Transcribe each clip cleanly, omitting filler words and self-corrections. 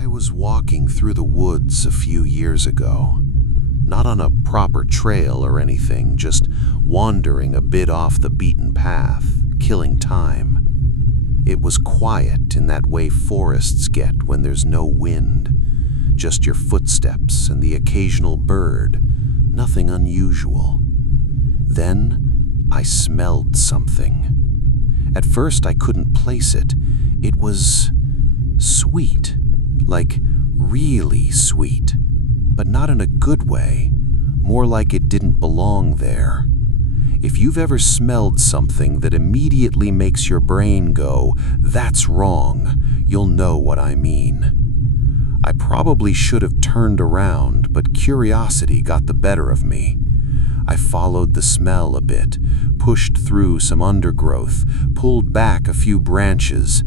I was walking through the woods a few years ago. Not on a proper trail or anything, just wandering a bit off the beaten path, killing time. It was quiet in that way forests get when there's no wind. Just your footsteps and the occasional bird, nothing unusual. Then I smelled something. At first I couldn't place it. It was sweet, like really sweet, but not in a good way, more like it didn't belong there. If you've ever smelled something that immediately makes your brain go, "That's wrong," you'll know what I mean. I probably should have turned around, but curiosity got the better of me. I followed the smell a bit, pushed through some undergrowth, pulled back a few branches,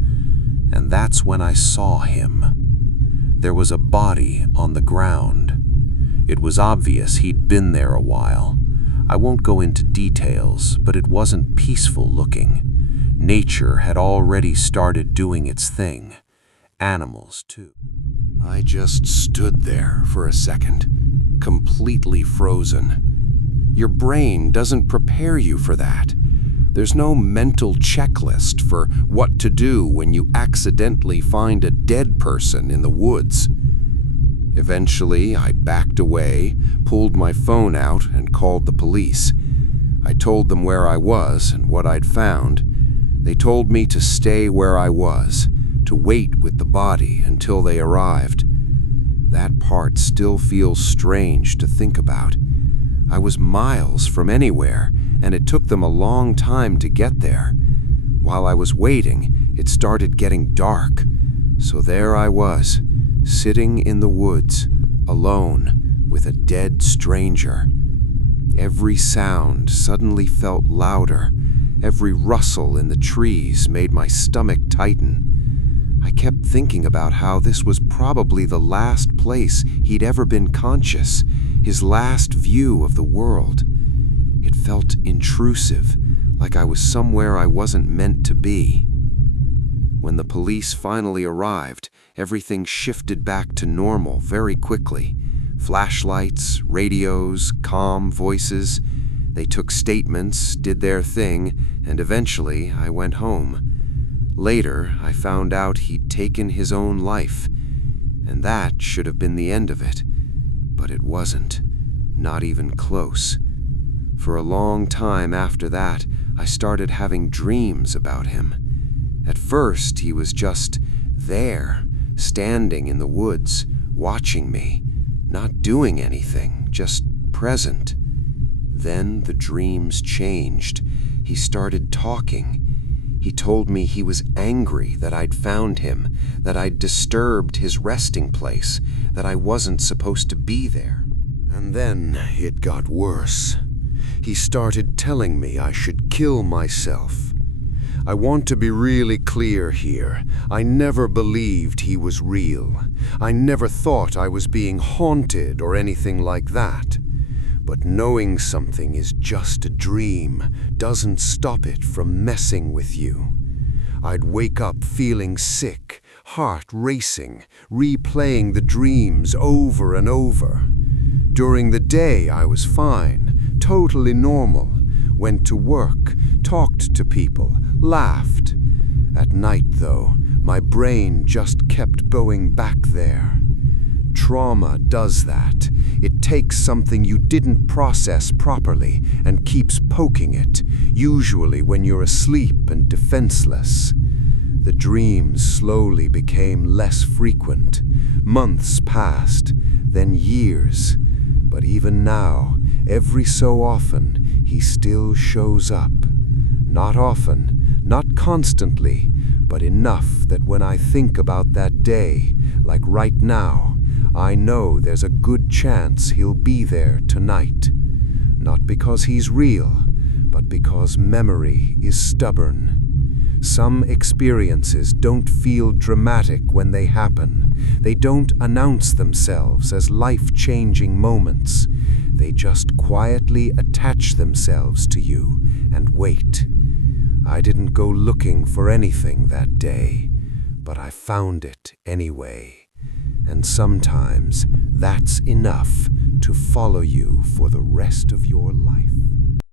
and that's when I saw him. There was a body on the ground. It was obvious he'd been there a while. I won't go into details, but it wasn't peaceful looking. Nature had already started doing its thing. Animals, too. I just stood there for a second, completely frozen. Your brain doesn't prepare you for that. There's no mental checklist for what to do when you accidentally find a dead person in the woods. Eventually, I backed away, pulled my phone out, and called the police. I told them where I was and what I'd found. They told me to stay where I was, to wait with the body until they arrived. That part still feels strange to think about. I was miles from anywhere, and it took them a long time to get there. While I was waiting, it started getting dark. So there I was, sitting in the woods, alone, with a dead stranger. Every sound suddenly felt louder. Every rustle in the trees made my stomach tighten. I kept thinking about how this was probably the last place he'd ever been conscious, his last view of the world. It felt intrusive, like I was somewhere I wasn't meant to be. When the police finally arrived, everything shifted back to normal very quickly. Flashlights, radios, calm voices. They took statements, did their thing, and eventually I went home. Later, I found out he'd taken his own life, and that should have been the end of it. But it wasn't, not even close. For a long time after that, I started having dreams about him. At first, he was just there, standing in the woods, watching me, not doing anything, just present. Then the dreams changed. He started talking. He told me he was angry that I'd found him, that I'd disturbed his resting place, that I wasn't supposed to be there. And then it got worse. He started telling me I should kill myself. I want to be really clear here. I never believed he was real. I never thought I was being haunted or anything like that. But knowing something is just a dream doesn't stop it from messing with you. I'd wake up feeling sick, heart racing, replaying the dreams over and over. During the day I was fine, totally normal, went to work, talked to people, laughed. At night, though, my brain just kept going back there. Trauma does that. It takes something you didn't process properly and keeps poking it, usually when you're asleep and defenseless. The dreams slowly became less frequent. Months passed, then years. But even now, every so often, he still shows up. Not often, not constantly, but enough that when I think about that day, like right now, I know there's a good chance he'll be there tonight. Not because he's real, but because memory is stubborn. Some experiences don't feel dramatic when they happen. They don't announce themselves as life-changing moments. They just quietly attach themselves to you and wait. I didn't go looking for anything that day, but I found it anyway. and sometimes that's enough to follow you for the rest of your life.